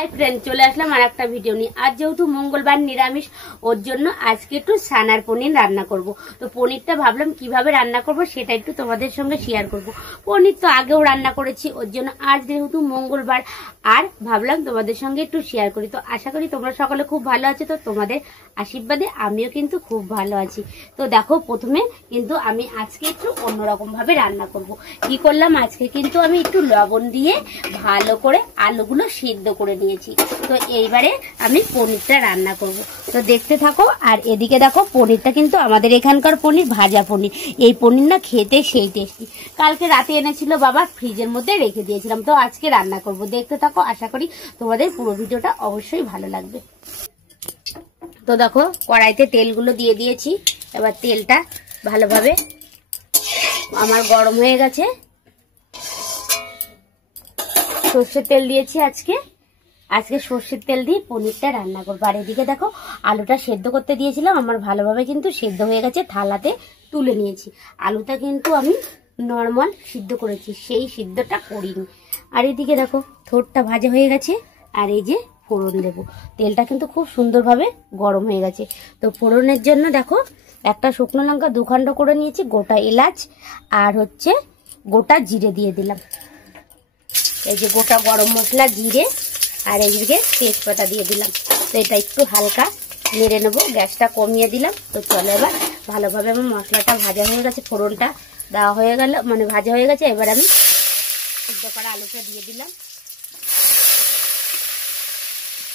Hi friend चले आसलाम और एक भिडियो नहीं। आज जेहेतु मंगलवार निरामिष और जन्य आज के एकटू छानार पनीर रान्ना करब। तो पनीरटा भाबलाम किभाबे रान्ना करब सेटा एकटू तोमादेर संगे शेयर करब। पनीर तो आगेও रान्ना करेছি और जन्य आज जेहेतु मंगलवार और भाबलाम तोमादेर संगे एकटू शेयर करी। तो आशा करी तोमरा सकले खूब भालो आछो। तो तोमादेर आशीर्वादे आमिও किन्तु खूब भालो आछि। तो देखो प्रथमे किन्तु आमी आजके एकटू अन्यरकम भाबे रान्ना करब। कि करलाम आजके किन्तु आमी एकटू लवण दिए भालो करे आलुगुलो सिद्ध करे तो এইবারে আমি পনিরটা রান্না করব। তো দেখতে থাকো। আর এদিকে দেখো পনিরটা কিন্তু আমাদের এখানকার পনির ভাজা পনির। এই পনির না খেতে সেই টেস্টি। কালকে রাতে এনেছিল বাবা, ফ্রিজের মধ্যে রেখে দিয়েছিলাম। তো আজকে রান্না করব। দেখতে থাকো, আশা করি তোমাদের পুরো ভিডিওটা অবশ্যই ভালো লাগবে। তো দেখো কড়াইতে তেলগুলো দিয়ে দিয়েছি। এবার তেলটা ভালোভাবে আমার গরম হয়ে গেছে। সরষের তেল দিয়েছি আজকে সরষের তেল দিয়ে পনিরটা রান্না করবো। আর এদিকে দেখো আলুটা সেদ্ধ করতে দিয়েছিলাম, আমার ভালোভাবে কিন্তু সেদ্ধ হয়ে গেছে, থালাতে তুলে নিয়েছি। আলুটা কিন্তু আমি নর্মাল সিদ্ধ করেছি, সেই সিদ্ধটা করিনি। আর এদিকে দেখো থোড়টা ভাজা হয়ে গেছে। আর এই যে ফোড়ন দেবো, তেলটা কিন্তু খুব সুন্দরভাবে গরম হয়ে গেছে। তো ফোড়নের জন্য দেখো একটা শুকনো লঙ্কা দুখণ্ড করে নিয়েছি, গোটা এলাচ আর হচ্ছে গোটা জিরে দিয়ে দিলাম। এই যে গোটা গরম মশলা, জিরে আর এইদিকে তেজপাতা দিয়ে দিলাম। তো এটা একটু হালকা নেড়ে নেবো, গ্যাসটা কমিয়ে দিলাম। তো চলো এবার ভালোভাবে আমার মশলাটা ভাজা হয়ে গেছে, ফোড়নটা দেওয়া হয়ে গেল, মানে ভাজা হয়ে গেছে। এবার আমি সিদ্ধ করা আলুটা দিয়ে দিলাম।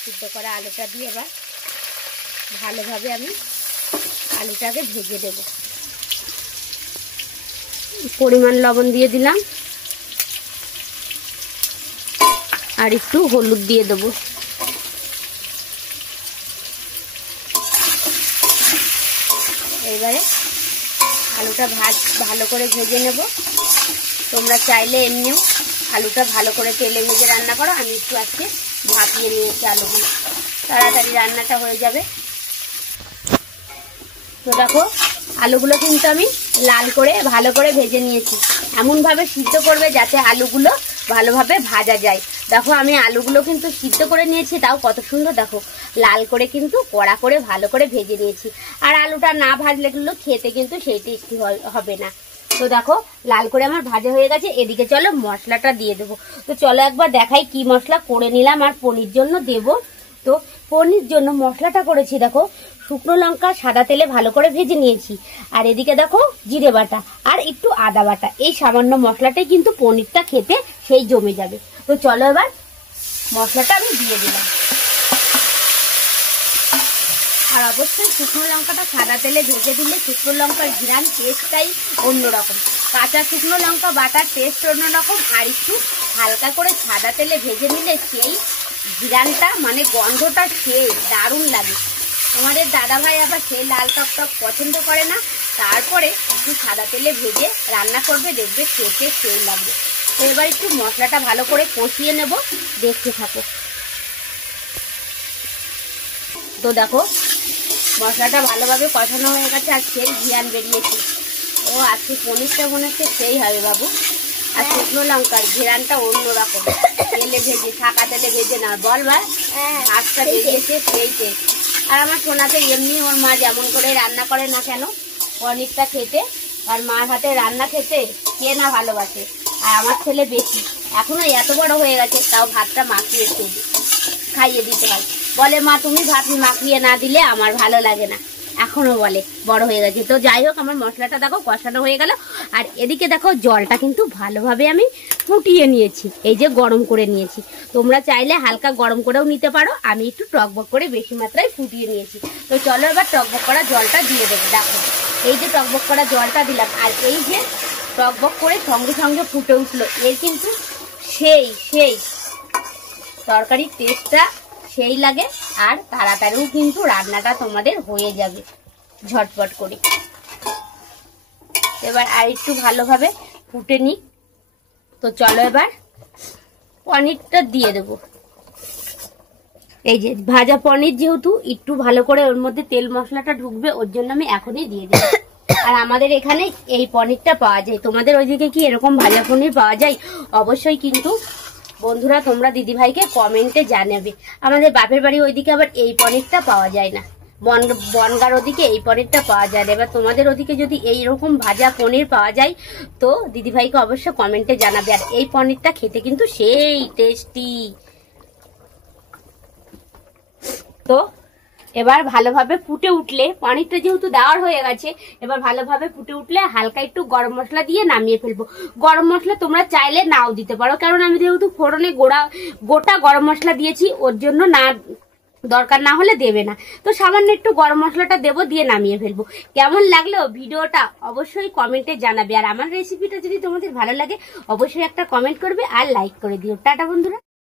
সিদ্ধ করা আলুটা দিয়ে এবার ভালোভাবে আমি আলুটাকে ভেজে দেব। পরিমাণ লবণ দিয়ে দিলাম আর একটু হলুদ দিয়ে দেবো। এবারে আলুটা ভালো করে ভেজে নেব। তোমরা চাইলে এমনিও আলুটা ভালো করে তেলে ভেজে রান্না করো। আমি একটু আজকে ভাপিয়ে নিয়েছি আলুগুলো, তাড়াতাড়ি রান্নাটা হয়ে যাবে। তো দেখো আলুগুলো কিন্তু আমি লাল করে ভালো করে ভেজে নিয়েছি। এমনভাবে সিদ্ধ করবে যাতে আলুগুলো ভালোভাবে ভাজা যায়। দেখো আমি আলুগুলো কিন্তু সিদ্ধ করে নিয়েছি, তাও কত সুন্দর দেখো লাল করে কিন্তু কড়া করে ভালো করে ভেজে নিয়েছি। আর আলুটা না ভাজলে কিন্তু খেতে কিন্তু সেই টেস্টি হবে না। তো দেখো লাল করে আমার ভাজা হয়ে গেছে। এদিকে চলো মশলাটা দিয়ে দেবো। তো চলো একবার দেখাই কি মশলা করে নিলাম আর পনির জন্য দেব। তো পনির জন্য মশলাটা করেছি দেখো, শুকনো লঙ্কা সাদা তেলে ভালো করে ভেজে নিয়েছি। আর এদিকে দেখো জিরে বাটা আর একটু আদা বাটা, এই সামান্য মশলাটাই কিন্তু পনিরটা খেতে সেই জমে যাবে। তো চলো এবার মশলাটা আমি দিয়ে দিলাম। আর অবশ্যই শুকনো লঙ্কাটা সাদা তেলে ভেজে দিলে শুকনো লঙ্কার ঘ্রাণ টেস্টটাই অন্যরকম। কাঁচা শুকনো লঙ্কা বাটার টেস্ট অন্যরকম, আর একটু হালকা করে সাদা তেলে ভেজে নিলে সেই ঘ্রাণটা মানে গন্ধটা সেই দারুণ লাগে। তোমাদের দাদাভাই আবার সেই লাল টক পছন্দ করে না, তারপরে একটু সাদা তেলে ভেজে রান্না করবে, দেখবে খেতে সেই লাগবে। তো এবার একটু মশলাটা ভালো করে কষিয়ে নেব, দেখতে থাকো। তো দেখো মশলাটা ভালোভাবে কষানো হয়ে গেছে আর সেই ঘ্রাণ বেরিয়েছে। ও আজকে পনিরটা মনে হচ্ছে সেই হবে বাবু। আর শুকনো লঙ্কার ঘ্রাণটা অন্যরকম, তেলে ভেজে ছাকা তেলে ভেজে না বল ভাই, আজটা বেরিয়েছে সেই টেস্ট। আর আমার সোনাকে এমনি ওর মা যেমন করে রান্না করে না কেন পনিরটা খেতে, আর মার হাতে রান্না খেতে কে না ভালোবাসে। আর আমার ছেলে বেশি, এখনো এত বড় হয়ে গেছে তাও ভাতটা মাখিয়ে খাইয়ে দিতে হয়। বলে মা তুমি ভাত মাখিয়ে না দিলে আমার ভালো লাগে না, এখনো বলে, বড় হয়ে গেছে। তো যাই হোক আমার মশলাটা দেখো কষানো হয়ে গেল। আর এদিকে দেখো জলটা কিন্তু ভালোভাবে আমি ফুটিয়ে নিয়েছি, এই যে গরম করে নিয়েছি। তোমরা চাইলে হালকা গরম করেও নিতে পারো, আমি একটু টকবক করে বেশি মাত্রায় ফুটিয়ে নিয়েছি। তো চলো এবার টকবক করা জলটা দিয়ে দেবো। দেখো এই যে টকবক করা জলটা দিলাম, আর এই যে টকবক করে সঙ্গে সঙ্গে ফুটে উঠলো, এর কিন্তু সেই তরকারির টেস্টটা সেই লাগে। আর তাড়াতাড়িও কিন্তু রান্নাটা তোমাদের হয়ে যাবে ঝটপট করে। এবার আর একটু ভালোভাবে ফুটে নিই। তো চলো এবার পনিরটা দিয়ে দেব। এই যে ভাজা পনির যেহেতু একটু ভালো করে ওর মধ্যে তেল মশলাটা ঢুকবে, ওর জন্য আমি এখনই দিয়ে দিই। আর আমাদের এখানে এই পনিরটা পাওয়া যায়। তোমাদের ওইদিকে কি এরকম ভাজা পনির পাওয়া যায়? অবশ্যই কিন্তু বন্ধুরা তোমরা দিদিভাইকে কমেন্টে জানাবে। আমাদের বাপের বাড়ি ওইদিকে আবার এই পনিরটা পাওয়া যায় না, বনগার ওদিকে এই পনিরটা পাওয়া যায় না। এবার তোমাদের ওদিকে যদি এইরকম ভাজা পনির পাওয়া যায় তো দিদিভাইকে অবশ্য কমেন্টে জানাবে। আর এই পনিরটা খেতে কিন্তু সেই টেস্টি। তো এবার ভালোভাবে ফুটে উঠলে, পনিরটা যেহেতু দেওয়ার হয়ে গেছে, এবার ভালোভাবে ফুটে উঠলে হালকা একটু গরম মশলা দিয়ে নামিয়ে ফেলবো। গরম মশলা তোমরা চাইলে নাও দিতে পারো, কারণ আমি যেহেতু ফোড়নে গোটা গরম মশলা দিয়েছি, ওর জন্য না দরকার না হলে দেবে না। তো সামান্য একটু গরম মশলাটা দেবো, দিয়ে নামিয়ে ফেলবো। কেমন লাগলো ভিডিওটা অবশ্যই কমেন্টে জানাবে। আর আমার রেসিপিটা যদি তোমাদের ভালো লাগে অবশ্যই একটা কমেন্ট করবে আর লাইক করে দিও। টাটা বন্ধুরা।